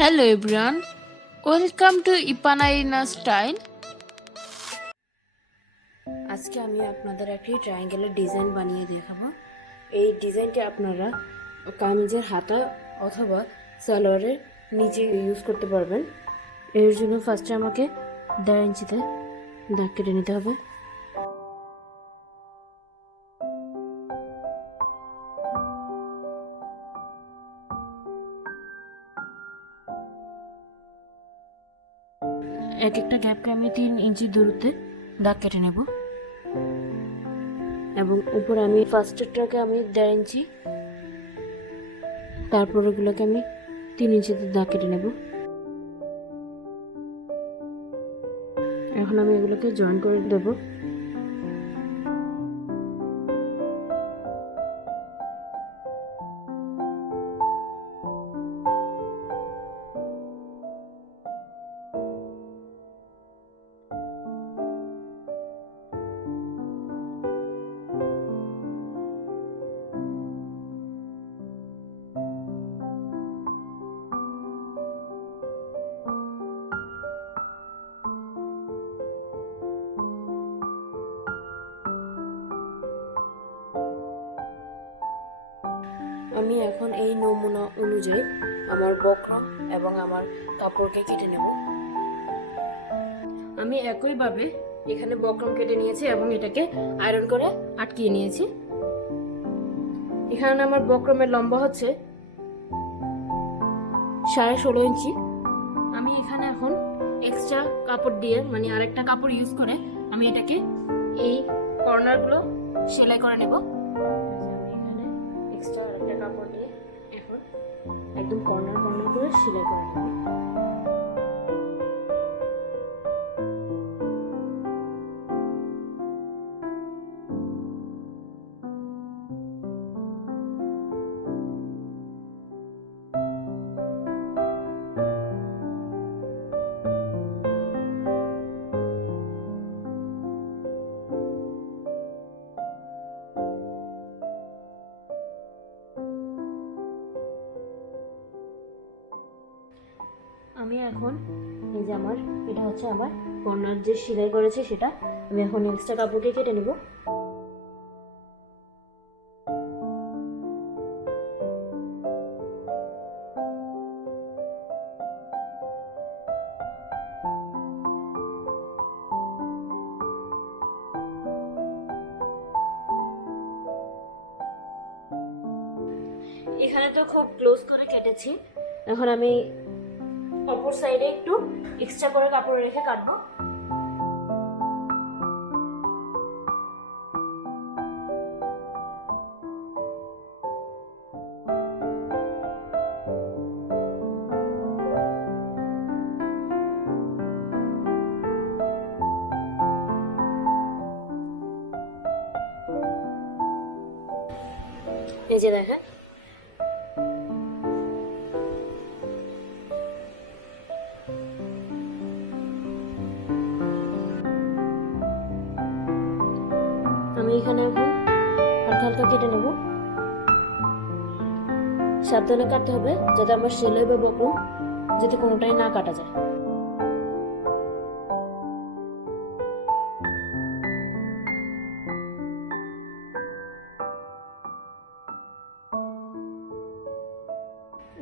Hello everyone, welcome to Epana-Erina Style. আজকে আমি আপনাদের একটি ট্রায়াঙ্গেলের ডিজাইন বানিয়ে দেখাবো। এই ডিজাইনটি আপনারা কামিজের হাতা অথবা সালোয়ারের নিচে ইউজ করতে পারবেন। এর জন্য ফার্স্টে আমাকে 1.5 ইঞ্চিতে দাগ কেটে নিতে হবে। এক একটা গ্যাপকে আমি 3 ইঞ্চি দূরত্বে দাগ কেটে নেব এবং উপরে আমি ফার্স্টেরটাকে আমি 1.5 ইঞ্চি, তারপর ওগুলোকে আমি 3 ইঞ্চিতে দাগ কেটে নেব। এখন আমি এগুলোকে জয়েন করে দেবো। আমি এখন এই নমুনা অনুযায়ী আমার বক্রম এবং আমার কাপড়কে কেটে নেব। আমি একইভাবে এখানে বক্রম কেটে নিয়েছি এবং এটাকে আয়রন করে আটকিয়ে নিয়েছি। এখানে আমার বক্রমের লম্বা হচ্ছে 16.5 ইঞ্চি। আমি এখানে এখন এক্সট্রা কাপড় দিয়ে মানে আরেকটা কাপড় ইউজ করে আমি এটাকে এই কর্নারগুলো সেলাই করে নেব। এক্সট্রা আরেকটা কাপড় দিয়ে এখন একদম কর্নার করে সেলাই করে নেব। আমি এখন এই যে এটা হচ্ছে আমার কর্নার যে সেলাই করেছে সেটা আমি এখন এক্সট্রা কাপড়কে কেটে নেব। এখানে তো খুব ক্লোজ করে কেটেছি, এখন আমি অপর সাইডে একটু এক্সট্রা করে কাপড় রেখে কাটবো। এই যে দেখেন আমি এখানে এখন হালকা হালকা কেটে নেব। সাবধানে কাটতে হবে যাতে আমার সেলাই বা বক্রম যাতে কোনোটাই না কাটা যায়।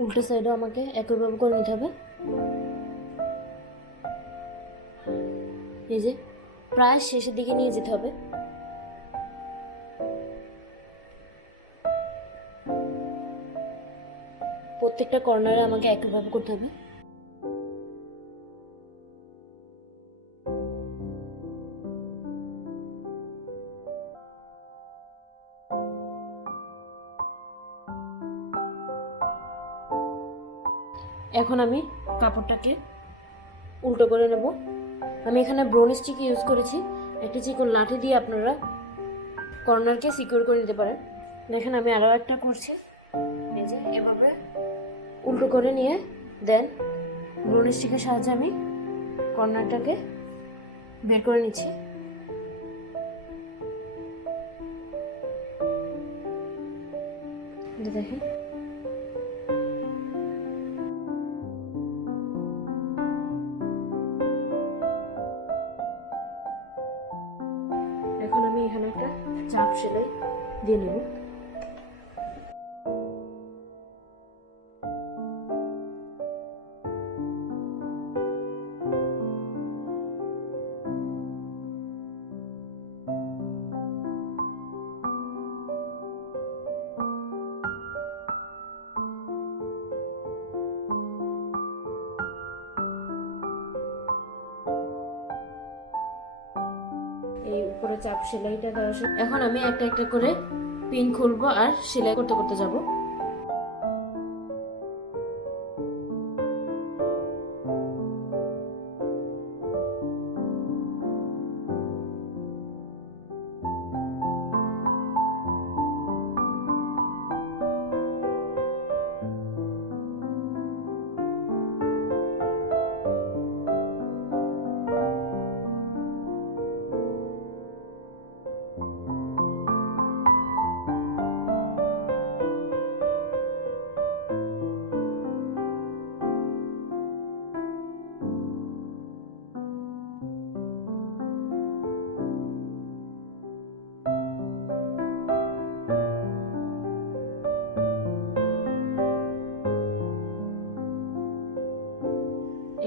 উল্টো সাইডও আমাকে একইভাবে করে নিতে হবে। এই যে প্রায় শেষের দিকে নিয়ে যেতে হবে। প্রত্যেকটা কর্নারে আমাকে একইভাবে করতে হবে। এখন আমি কাপড়টাকে উল্টো করে নেব। আমি এখানে ব্রোন স্টিক ইউজ করেছি। একটি চিকন লাঠি দিয়ে আপনারা কর্নারকে সিকিউর করে নিতে পারেন। দেখেন আমি আরও একটা করছি। এই যে এভাবে উল্টো করে নিয়ে দেন ব্রোন স্টিকের সাহায্যে আমি কর্নারটাকে বের করে নিচ্ছি। দেখেন দিয়ে নেব। এই উপরে চাপ সেলাইটা দেওয়া শেষ। এখন আমি একটা একটা করে পিন খুলবো আর সেলাই করতে করতে যাব।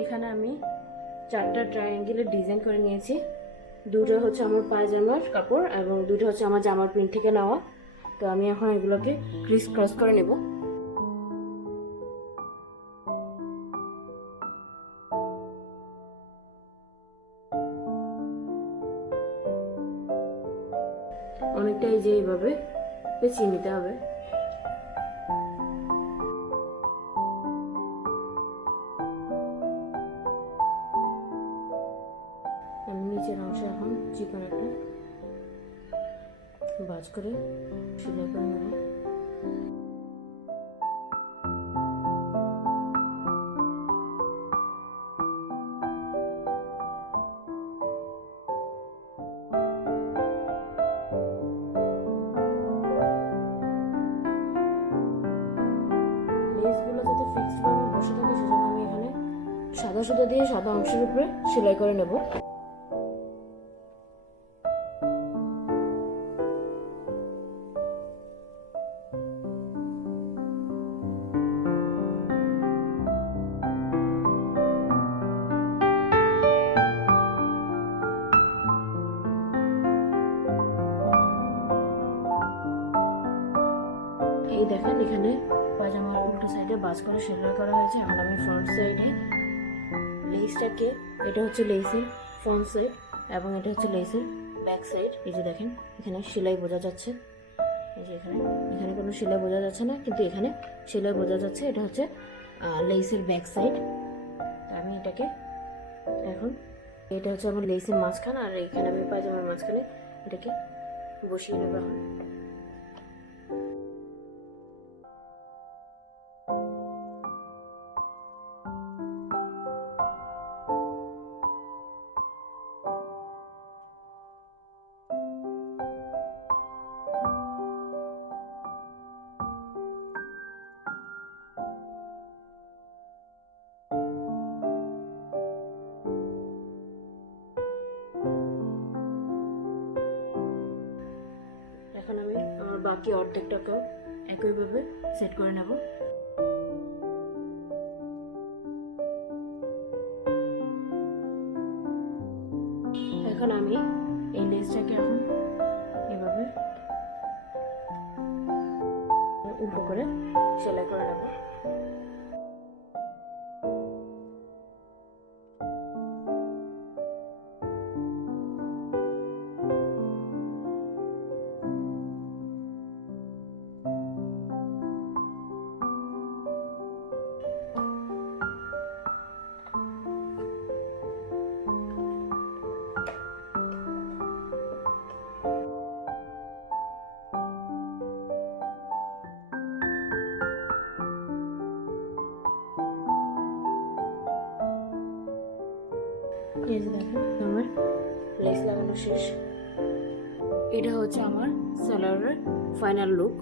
এখানে আমি 4টা ট্রায়াঙ্গেলের ডিজাইন করে নিয়েছি। দুটো হচ্ছে আমার পায়জামার কাপড় এবং দুটো হচ্ছে আমার জামার প্রিন্ট থেকে নেওয়া। তো আমি এখন এগুলোকে ক্রিস ক্রস করে নেব। অনেকটাই যে এইভাবে পেঁচিয়ে নিতে হবে। আমি নিচের অংশে এখন চিকন একটা ভাঁজ করে সেলাই করে নেব। লেসগুলো যাতে ফিক্সড ভাবে বসে থাকে সেজন্য আমি এখানে সাদা সুতা দিয়ে সাদা অংশের উপরে সেলাই করে নেব। এই দেখেন এখানে পায়জামার উল্টো সাইডে ভাঁজ করে সেলাই করা হয়েছে। এখন আমি ফ্রন্ট সাইডে লেসটাকে, এটা হচ্ছে লেসের ফ্রন্ট সাইড এবং এটা হচ্ছে লেসের ব্যাক সাইড। এই যে দেখেন এখানে সেলাই বোঝা যাচ্ছে। এই যে এখানে এখানে কোনো সেলাই বোঝা যাচ্ছে না, কিন্তু এখানে সেলাই বোঝা যাচ্ছে। এটা হচ্ছে লেসের ব্যাক সাইড। আমি এটাকে এখন, এটা হচ্ছে আমার লেসের মাঝখানে আর এখানে আমি পায়জামার মাঝখানে এটাকে বসিয়ে নেব। এখন এখন আমি আমার বাকি অর্ধেকটাকেও একইভাবে সেট করে নেব। এখন আমি এই লেসটাকে এখন এভাবে উল্টো করে সেলাই করে নেব। এই যে দেখেন আমার লেস লাগানো শেষ। এটা হচ্ছে আমার সালোয়ারের final look.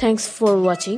Thanks for watching.